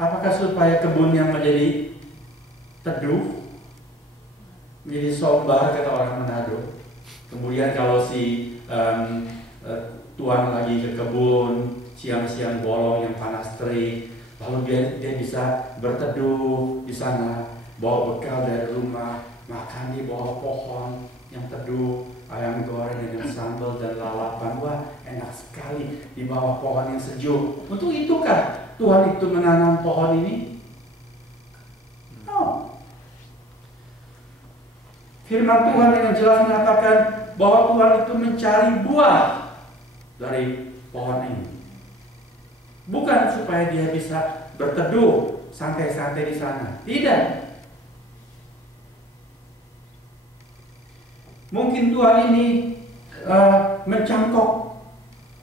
Apakah supaya kebunnya menjadi teduh, menjadi sombar kata orang Manado? Kemudian kalau si tuan lagi ke kebun, siang-siang bolong yang panas terik, lalu dia bisa berteduh di sana, bawa bekal dari rumah, makan di bawah pohon yang teduh, ayam goreng dengan sambal dan lalapan. Wah, enak sekali di bawah pohon yang sejuk. Untuk itukah Tuhan itu menanam pohon ini? No. Firman Tuhan dengan jelas mengatakan bahwa Tuhan itu mencari buah dari pohon ini. Bukan supaya dia bisa berteduh santai-santai di sana. Tidak. Mungkin Tuhan ini mencangkok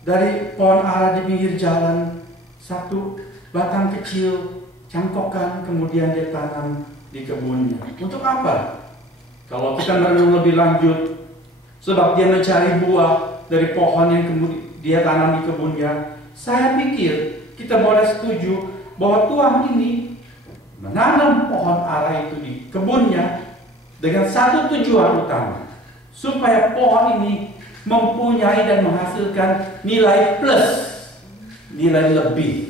dari pohon ara di pinggir jalan satu batang kecil, cangkokkan, kemudian dia tanam di kebunnya. Untuk apa? Kalau kita merenung lebih lanjut, sebab dia mencari buah dari pohon yang kemudian dia tanam di kebunnya, saya pikir kita boleh setuju bahwa Tuhan ini menanam pohon ara itu di kebunnya dengan satu tujuan utama, supaya pohon ini mempunyai dan menghasilkan nilai plus, nilai lebih,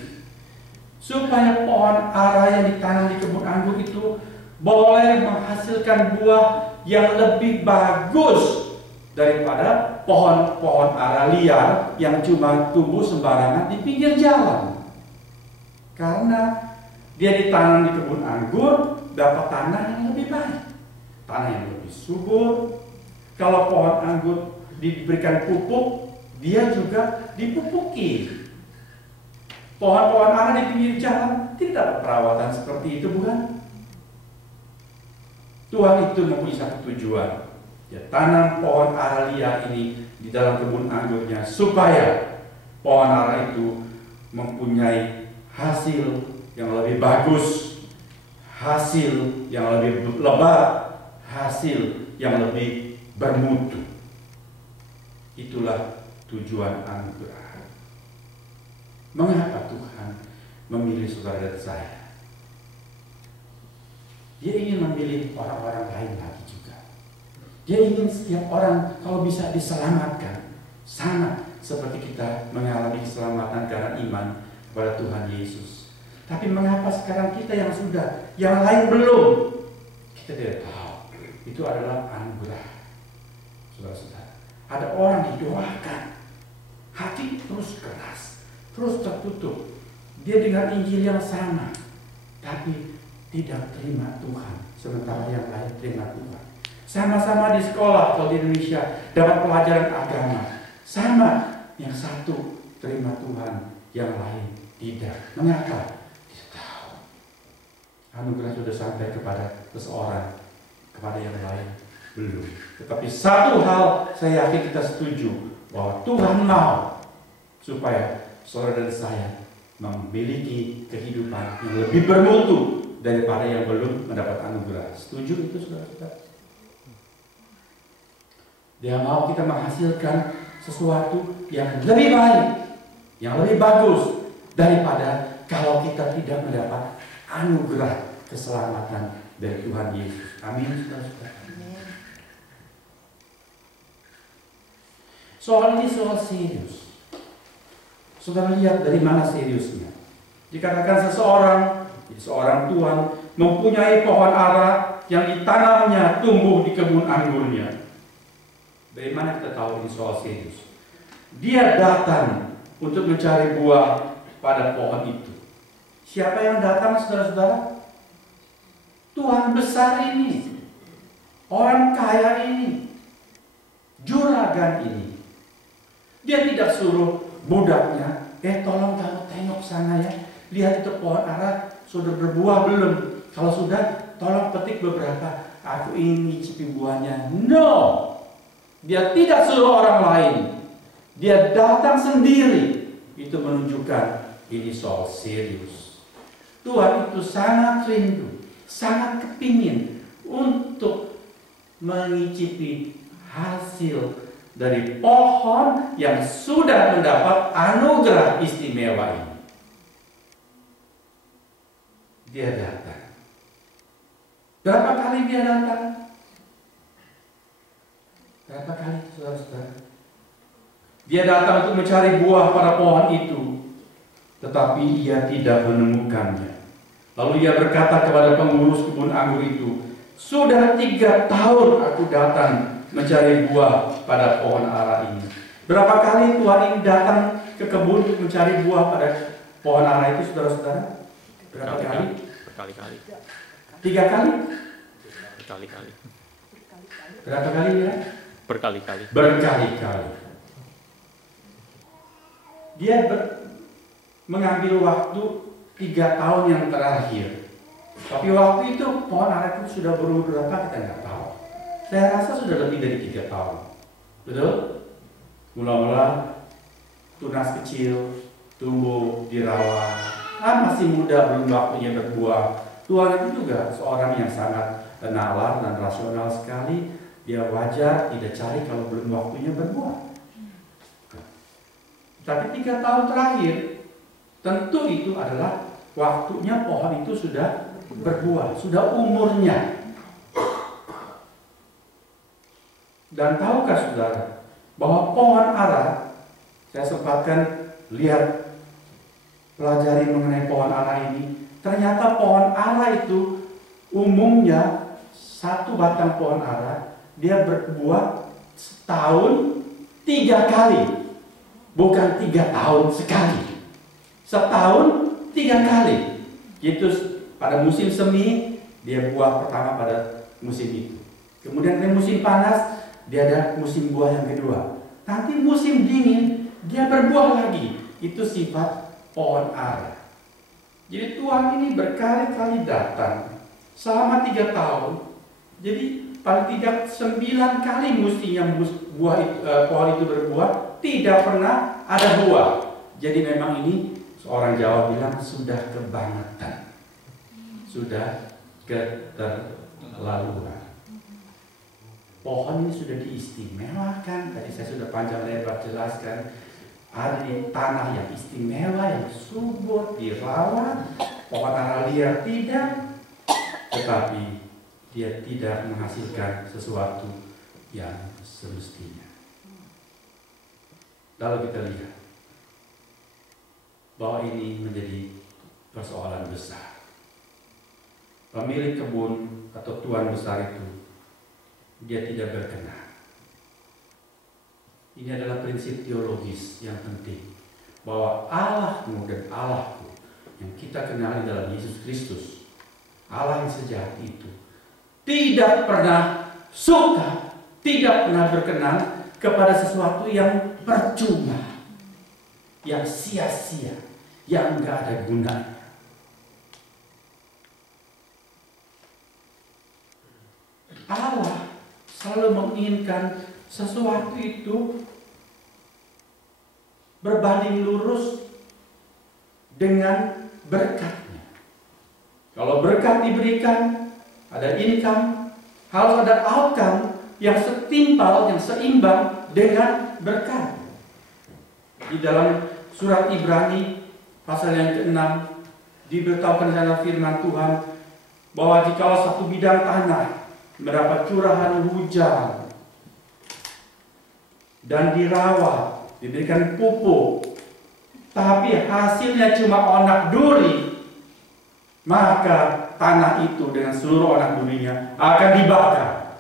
supaya pohon ara yang ditanam di kebun anggur itu boleh menghasilkan buah yang lebih bagus daripada pohon-pohon ara liar yang cuma tumbuh sembarangan di pinggir jalan. Karena dia ditanam di kebun anggur, dapat tanah yang lebih baik, tanah yang lebih subur. Kalau pohon anggur diberikan pupuk, dia juga dipupuki. Pohon-pohon ara di pinggir jalan tidak dapat perawatan seperti itu, bukan? Tuhan itu mempunyai satu tujuan. Dia tanam pohon ara liar ini di dalam kebun anggurnya supaya pohon ara itu mempunyai hasil yang lebih bagus, hasil yang lebih lebat, hasil yang lebih bermutu. Itulah tujuan anugerah. Mengapa Tuhan memilih saudara dan saya? Dia ingin memilih orang-orang lain lagi juga. Dia ingin setiap orang kalau bisa diselamatkan, sama seperti kita mengalami keselamatan karena iman kepada Tuhan Yesus. Tapi mengapa sekarang kita yang sudah, yang lain belum? Kita tidak tahu. Itu adalah anugerah. Saudara-saudara, ada orang didoakan, hati terus keras, terus tertutup. Dia dengar Injil yang sama, tapi tidak terima Tuhan, sementara yang lain terima Tuhan. Sama-sama di sekolah, kalau di Indonesia dapat pelajaran agama, sama, yang satu terima Tuhan, yang lain tidak. Mengapa? Tidak tahu. Anugerah sudah sampai kepada seseorang, kepada yang lain belum. Tetapi satu hal saya yakin kita setuju, bahwa Tuhan mau supaya saudara dan saya memiliki kehidupan yang lebih bermutu daripada yang belum mendapat anugerah. Setuju itu saudara-saudara? Dia mau kita menghasilkan sesuatu yang lebih baik, yang lebih bagus daripada kalau kita tidak mendapat anugerah keselamatan dari Tuhan Yesus. Amin, saudara-saudara. Soal ini soal serius. Saudara lihat dari mana seriusnya. Dikatakan seorang tuan mempunyai pohon ara yang ditanamnya tumbuh di kebun anggurnya. Dari mana kita tahu ini soal serius? Dia datang untuk mencari buah pada pohon itu. Siapa yang datang, saudara-saudara? Tuan besar ini, orang kaya ini, juragan ini. Dia tidak suruh budaknya, tolong kamu tengok sana ya, lihat itu pohon ara sudah berbuah belum? Kalau sudah, tolong petik beberapa. Aku ingin mencicipi buahnya. No, dia tidak suruh orang lain. Dia datang sendiri. Itu menunjukkan ini soal serius. Tuhan itu sangat rindu, sangat kepingin untuk mengicipi hasil dari pohon yang sudah mendapat anugerah istimewa ini. dia datang. Berapa kali dia datang? Berapa kali, saudara-saudara? Dia datang untuk mencari buah pada pohon itu, tetapi ia tidak menemukannya. Lalu ia berkata kepada pengurus kebun anggur itu, "Sudah 3 tahun aku datang mencari buah pada pohon ara ini." Berapa kali Tuhan ini datang ke kebun mencari buah pada pohon ara itu, saudara-saudara? Berapa kali? Berkali-kali. 3 kali? Berkali-kali. Berapa kali ya? Berkali-kali. Berkali-kali. Dia mengambil waktu 3 tahun yang terakhir. Tapi waktu itu pohon ara itu sudah berumur berapa kita nggak tahu. Saya rasa sudah lebih dari 3 tahun. Betul? Mula-mula tunas kecil, tumbuh, dirawat. Masih muda, belum waktunya berbuah. Tuhan itu juga seorang yang sangat nalar dan rasional sekali. Dia wajar tidak cari kalau belum waktunya berbuah. Tapi 3 tahun terakhir, tentu itu adalah waktunya pohon itu sudah berbuah, sudah umurnya. Dan tahukah saudara bahwa pohon ara, saya sempatkan lihat, pelajari mengenai pohon ara ini, ternyata pohon ara itu umumnya satu batang pohon ara dia berbuah setahun 3 kali, bukan 3 tahun sekali. Setahun 3 kali. Itu pada musim semi dia buah pertama pada musim itu. Kemudian di musim panas dia ada musim buah yang kedua. Nanti musim dingin dia berbuah lagi. Itu sifat pohon ara. Jadi Tuhan ini berkali-kali datang selama 3 tahun. Jadi paling tidak 9 kali mestinya buah itu, pohon itu berbuah, tidak pernah ada buah. Jadi memang ini seorang Jawa bilang sudah kebangetan, sudah keterlaluan. Pohon ini sudah diistimewakan. Tadi saya sudah panjang lebar jelaskan. Ada di tanah yang istimewa, yang subur, dirawat. Pohon ara liar tidak, tetapi dia tidak menghasilkan sesuatu yang semestinya. Lalu kita lihat bahwa ini menjadi persoalan besar. Pemilik kebun atau tuan besar itu dia tidak berkenan. Ini adalah prinsip teologis yang penting, bahwa Allahmu dan Allahku yang kita kenali dalam Yesus Kristus, Allah yang sejati itu, tidak pernah suka, tidak pernah berkenan kepada sesuatu yang percuma, yang sia-sia, yang enggak ada gunanya. Allah selalu menginginkan sesuatu itu berbanding lurus dengan berkatnya. Kalau berkat diberikan, ada income, harus ada outcome yang setimpal, yang seimbang dengan berkat. Di dalam surat Ibrani pasal yang ke-6 diberitahukan dalam firman Tuhan bahwa jika satu bidang tanah mendapat curahan hujan dan dirawat, diberikan pupuk, tapi hasilnya cuma onak duri, maka tanah itu dengan seluruh onak durinya akan dibakar.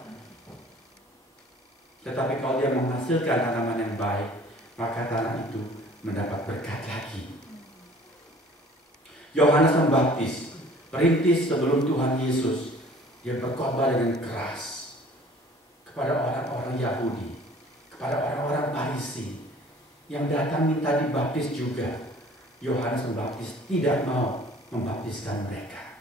Tetapi kalau dia menghasilkan tanaman yang baik, maka tanah itu mendapat berkat lagi. Yohanes Pembaptis, perintis sebelum Tuhan Yesus, dia berkhotbah dengan keras kepada orang-orang Yahudi, kepada orang-orang Farisi yang datang minta dibaptis juga. Yohanes Pembaptis tidak mau membaptiskan mereka.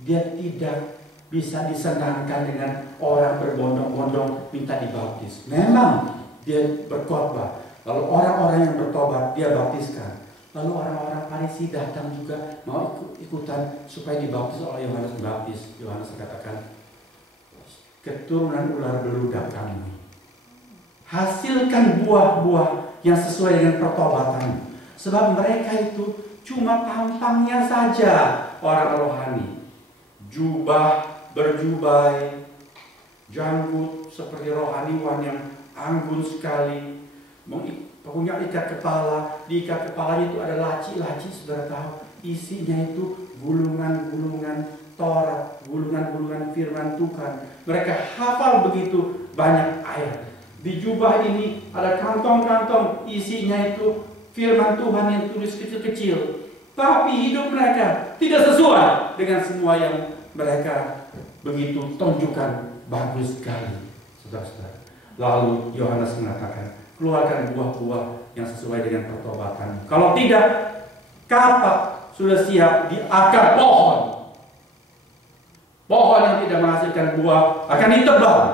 Dia tidak bisa disenangkan dengan orang berbondong-bondong minta dibaptis. Memang dia berkhotbah, lalu orang-orang yang bertobat dia baptiskan. Lalu orang-orang Farisi datang juga mau ikutan supaya dibaptis oleh Yohanes Pembaptis. Yohanes katakan, keturunan ular beludak kamu, hasilkan buah-buah yang sesuai dengan pertobatanmu. Sebab mereka itu cuma tampangnya saja orang rohani. Jubah, berjubai, janggut seperti rohaniwan yang anggun sekali, punya ikat kepala. Di ikat kepala itu ada laci-laci, saudara tahu. Isinya itu gulungan-gulungan Taurat, gulungan-gulungan firman Tuhan. Mereka hafal begitu banyak ayat. Di jubah ini ada kantong-kantong, isinya itu firman Tuhan yang tulis kecil-kecil. Tapi hidup mereka tidak sesuai dengan semua yang mereka begitu tunjukkan. Bagus sekali, saudara-saudara. Lalu Yohanes mengatakan, keluarkan buah-buah yang sesuai dengan pertobatan. Kalau tidak, kapak sudah siap di akar pohon. Pohon yang tidak menghasilkan buah akan ditebang.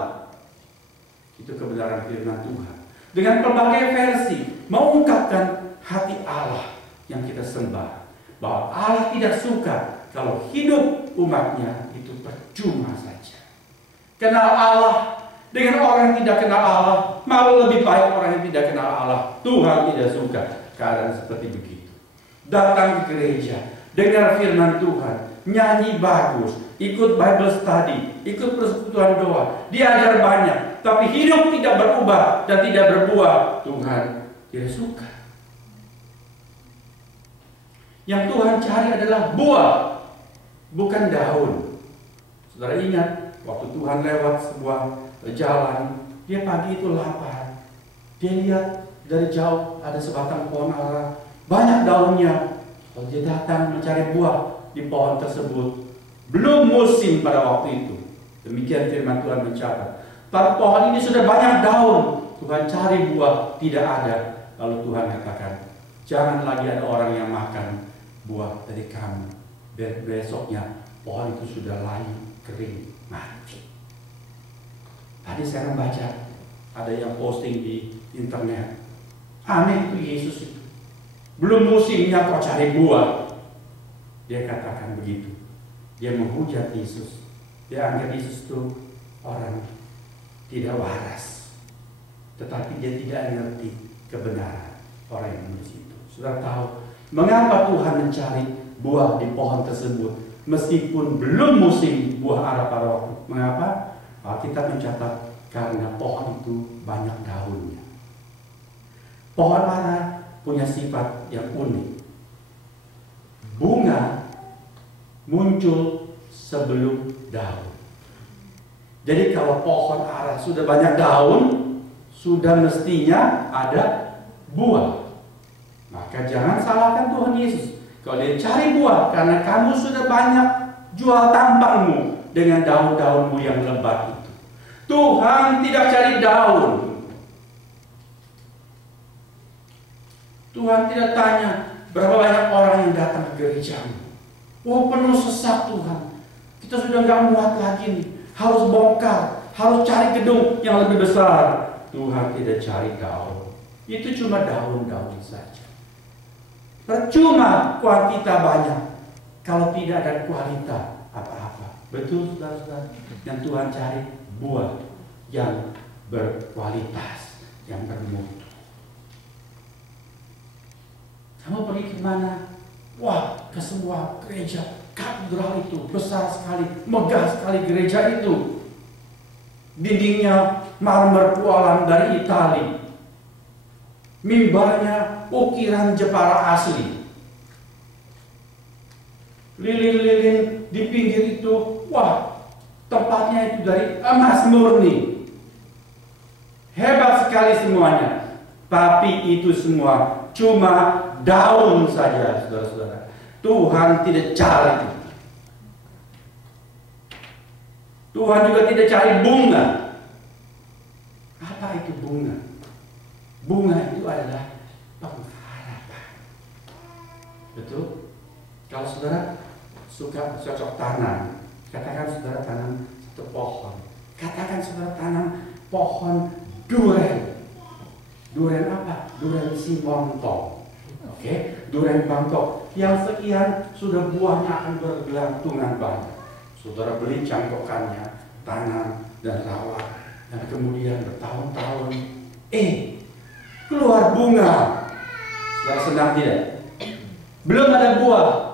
Itu kebenaran firman Tuhan. Dengan berbagai versi mengungkapkan hati Allah yang kita sembah. Bahwa Allah tidak suka kalau hidup umatnya itu percuma saja. Kenal Allah dengan orang yang tidak kenal Allah, malah lebih baik orang yang tidak kenal Allah. Tuhan tidak suka keadaan seperti begitu. Datang ke gereja, dengar firman Tuhan, nyanyi bagus, ikut Bible study, ikut persekutuan doa, diajar banyak, tapi hidup tidak berubah dan tidak berbuah. Tuhan tidak suka. Yang Tuhan cari adalah buah, bukan daun. Saudara ingat, waktu Tuhan lewat sebuah jalan, dia pagi itu lapar. Dia lihat dari jauh ada sebatang pohon ara, banyak daunnya. Kalau dia datang mencari buah di pohon tersebut, belum musim pada waktu itu. Demikian firman Tuhan mencatat. Tapi pohon ini sudah banyak daun. Tuhan cari buah, tidak ada. Lalu Tuhan katakan, jangan lagi ada orang yang makan buah dari kamu. Besoknya pohon itu sudah layu, kering, mati. Tadi saya membaca, ada yang posting di internet. Aneh itu Yesus itu. Belum musimnya kok cari buah. Dia katakan begitu. Dia menghujat Yesus. Dia anggap Yesus itu orang tidak waras. Tetapi dia tidak mengerti kebenaran orang yang menulis itu. Sudah tahu mengapa Tuhan mencari buah di pohon tersebut meskipun belum musim buah ara pada waktu. Mengapa? Alkitab mencatat karena pohon itu banyak daunnya. Pohon ara punya sifat yang unik. Bunga muncul sebelum daun. Jadi kalau pohon ara sudah banyak daun, sudah mestinya ada buah. Maka jangan salahkan Tuhan Yesus. Kalau dia cari buah karena kamu sudah banyak jual tambangmu dengan daun-daunmu yang lebat itu. Tuhan tidak cari daun. Tuhan tidak tanya berapa banyak orang yang datang ke gerejamu. Oh, penuh sesak Tuhan. Kita sudah nggak muat lagi nih. Harus bongkar, harus cari gedung yang lebih besar. Tuhan tidak cari daun. Itu cuma daun-daun saja. Percuma kuantitas banyak kalau tidak ada kualitas apa-apa. Betul, saudara-saudara? Yang Tuhan cari buah yang berkualitas, yang bermutu. Kamu pergi kemana? Wah, ke semua gereja katedral itu besar sekali, megah sekali gereja itu. Dindingnya marmer pualam dari Italia. Mimbarnya ukiran Jepara asli. Lilin-lilin di pinggir itu, wah, tempatnya itu dari emas murni. Hebat sekali semuanya. Tapi itu semua cuma daun saja, saudara-saudara. Tuhan tidak cari itu. Tuhan juga tidak cari bunga. Apa itu bunga? Bunga itu adalah pengharapan. Betul? Kalau saudara suka cocok tanam, katakan saudara tanam satu pohon. Katakan saudara tanam pohon duren. Duren apa? Duren simontong. Oke, duren bangkok yang sekian sudah buahnya akan bergelantungan banyak. Saudara beli cangkokannya, tanam dan rawat, dan kemudian bertahun-tahun, keluar bunga. Saudara senang tidak? Belum ada buah,